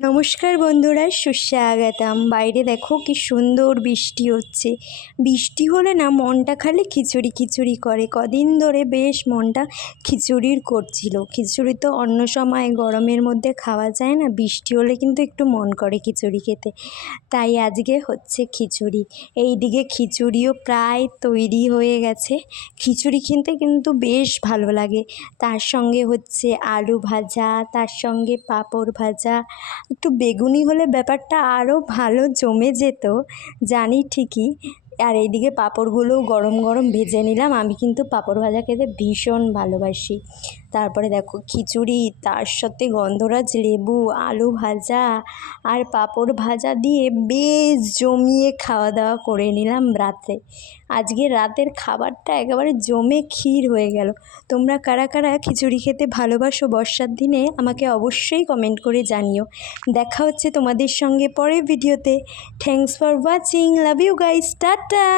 নমস্কার বন্ধুরা, সুস্বাগতম। বাইরে দেখো কি সুন্দর বৃষ্টি হচ্ছে। বৃষ্টি হলে না মনটা খালি খিচুড়ি খিচুড়ি করে। কদিন ধরে বেশ মনটা খিচুড়ির করছিল। খিচুড়ি তো অন্য সময় গরমের মধ্যে খাওয়া যায় না, বৃষ্টি হলে কিন্তু একটু মন করে খিচুড়ি খেতে। তাই আজকে হচ্ছে খিচুড়ি। এইদিকে খিচুড়িও প্রায় তৈরি হয়ে গেছে। খিচুড়ি খেতে কিন্তু বেশ ভালো লাগে। তার সঙ্গে হচ্ছে আলু ভাজা, তার সঙ্গে পাঁপড় ভাজা, একটু বেগুনি হলে ব্যাপারটা আরও ভালো জমে যেত, জানি ঠিকই। আর এইদিকে পাঁপড়গুলোও গরম গরম ভেজে নিলাম। আমি কিন্তু পাঁপড় ভাজা খেতে ভীষণ ভালোবাসি। তারপরে দেখো খিচুড়ি, তার সাথে গন্ধরাজ লেবু, আলু ভাজা আর পাঁপড় ভাজা দিয়ে বেশ জমিয়ে খাওয়া দাওয়া করে নিলাম রাতে। আজকে রাতের খাবারটা একেবারে জমে ক্ষীর হয়ে গেল। তোমরা কারা কারা খিচুড়ি খেতে ভালোবাসো বর্ষার দিনে আমাকে অবশ্যই কমেন্ট করে জানিও। দেখা হচ্ছে তোমাদের সঙ্গে পরের ভিডিওতে। Thanks for watching, love you guys, tata.